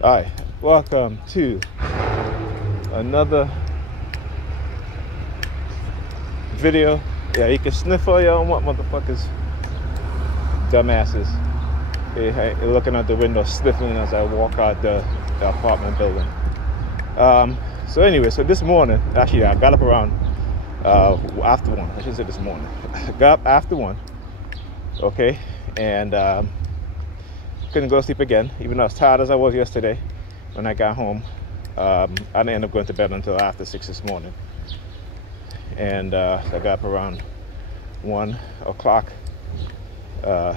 All right, welcome to another video. Yeah, you can sniff all you want, motherfuckers. Dumbasses. You're looking out the window, sniffing as I walk out the apartment building. So anyway, so this morning, actually, I got up around after 1. I shouldn't say this morning. I got up after 1, okay, and couldn't go to sleep again, even though as tired as I was yesterday when I got home. I didn't end up going to bed until after 6 this morning. And I got up around 1 o'clock. Called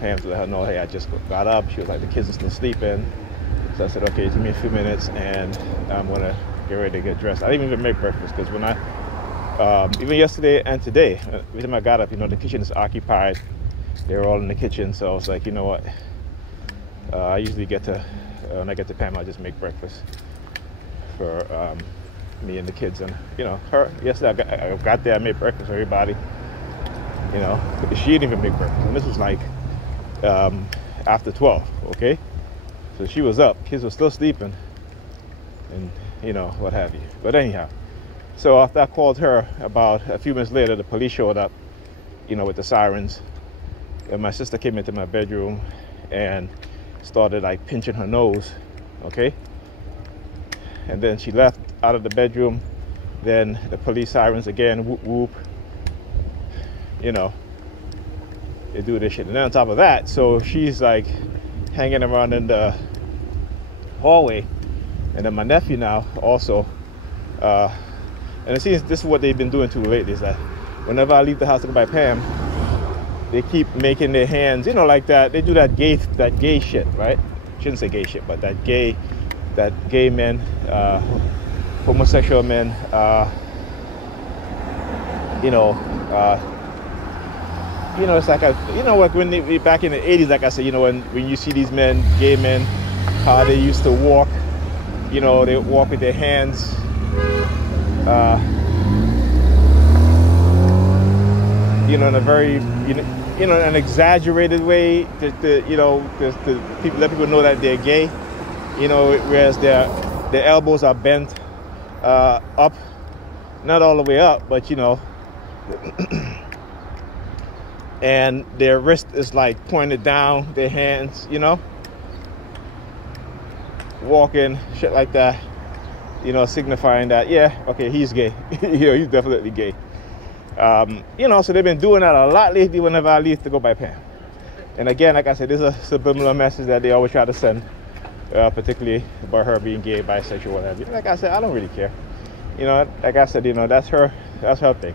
Pam to let her know, hey, I just got up. She was like, the kids are still sleeping. So I said, okay, give me a few minutes and I'm gonna get ready to get dressed. I didn't even make breakfast because when I, even yesterday and today, every time I got up, the kitchen is occupied. They were all in the kitchen, so I was like, you know what? I usually get to, when I get to Pam, I just make breakfast for me and the kids. And, her, yesterday I got there, I made breakfast for everybody. She didn't even make breakfast. And this was like after 12, okay? So she was up, kids were still sleeping, and, what have you. But anyhow, so after I called her, about a few minutes later, the police showed up, with the sirens. And my sister came into my bedroom and started like pinching her nose, okay? And then she left out of the bedroom. Then the police sirens again, whoop whoop. They do this shit. And then on top of that, so she's like hanging around in the hallway. And then my nephew now also, and it seems this is what they've been doing too lately, is that whenever I leave the house to go by Pam, they keep making their hands, like that. They do that gay shit, right? Shouldn't say gay shit, but that gay men, homosexual men, it's like like when they back in the 80s, like I said, when you see these men, gay men, how they used to walk, they walk with their hands, in a very, an exaggerated way to people, let people know that they're gay, whereas their elbows are bent up, not all the way up, but and their wrist is like pointed down, their hands, walking, shit like that, signifying that, yeah, okay, he's gay. He's definitely gay. So they've been doing that a lot lately whenever I leave to go by Pam. And again, like I said, there's a subliminal message that they always try to send, particularly about her being gay, bisexual, whatever. Like I said, I don't really care. Like I said, that's her thing.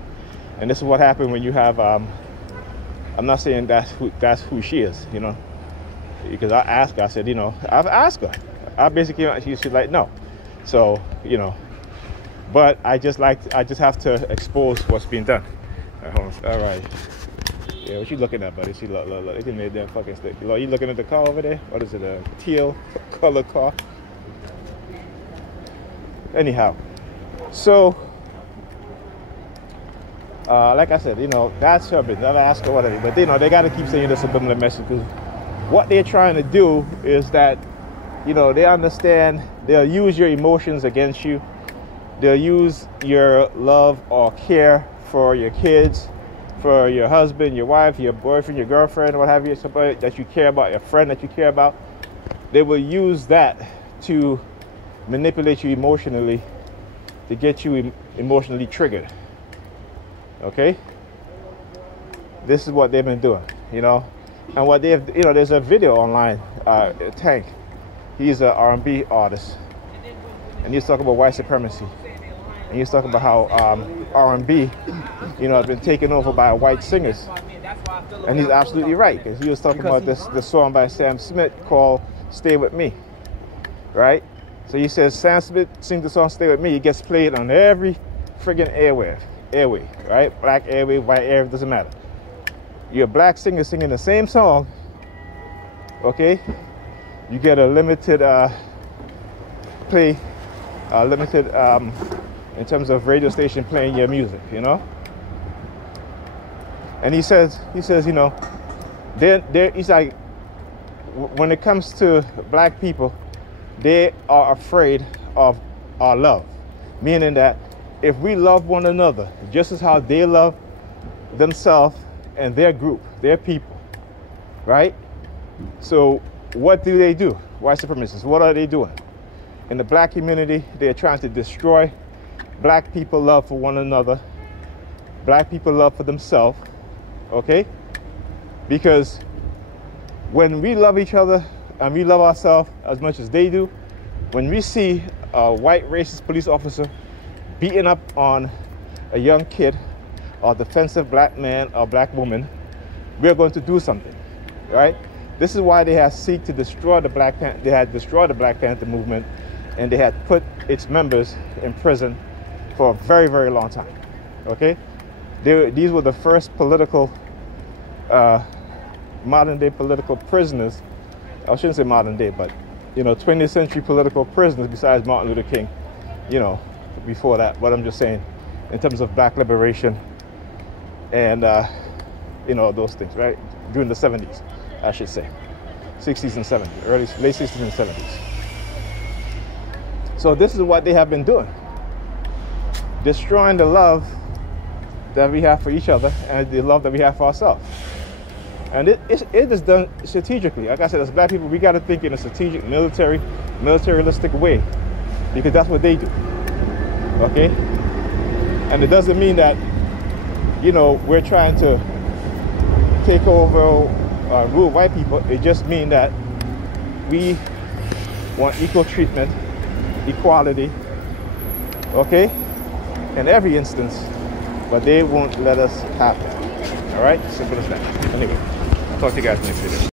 And this is what happened when you have, I'm not saying that's who she is, because I asked her, I said, I've asked her. I basically, she's like, no. So, but I just have to expose what's being done. All right. Yeah, what you looking at, buddy? See, look. They can make that fucking stick. You looking at the car over there? What is it? A teal color car? Anyhow, so like I said, that's her business. I've asked her whatever, but they got to keep saying this subliminal message, because what they're trying to do is that, they understand they'll use your emotions against you. They'll use your love or care for your kids, for your husband, your wife, your boyfriend, your girlfriend, what have you, somebody that you care about, your friend that you care about. They will use that to manipulate you emotionally, to get you emotionally triggered. Okay? This is what they've been doing, And what they've, there's a video online, Tank. He's an R&B artist. And he's talking about white supremacy. And he's talking about how R&B, has been taken over by white singers. And he's absolutely right, because he was talking about the song by Sam Smith called "Stay With Me," right? So he says Sam Smith sings the song "Stay With Me." It gets played on every friggin' airway, right? Black airway, white airway, doesn't matter. You're a black singer singing the same song, okay? You get a limited play, limited in terms of radio station playing your music, And he says, he's like, when it comes to black people, they are afraid of our love, meaning that if we love one another just as how they love themselves and their group, their people, right? So what do? White supremacists, what are they doing? In the black community, they're trying to destroy black people love for one another, black people love for themselves, okay? Because when we love each other and we love ourselves as much as they do, when we see a white racist police officer beating up on a young kid or defensive black man or black woman, we're going to do something, right? This is why they have sought to destroy the Black Panther movement, and they had put its members in prison for a very, very long time, okay? These were the first political, modern day political prisoners. I shouldn't say modern day, but, 20th century political prisoners besides Martin Luther King, before that. But I'm just saying, in terms of black liberation and, those things, right? During the 70s, I should say. 60s and 70s, late 60s and 70s. So this is what they have been doing. Destroying the love that we have for each other and the love that we have for ourselves. And it is done strategically. Like I said, as black people, we got to think in a strategic, militaristic way, because that's what they do, okay? And it doesn't mean that, we're trying to take over, rule white people. It just means that we want equal treatment, equality, okay, in every instance, but they won't let us have that. All right, simple as that. Anyway, I'll talk to you guys next video.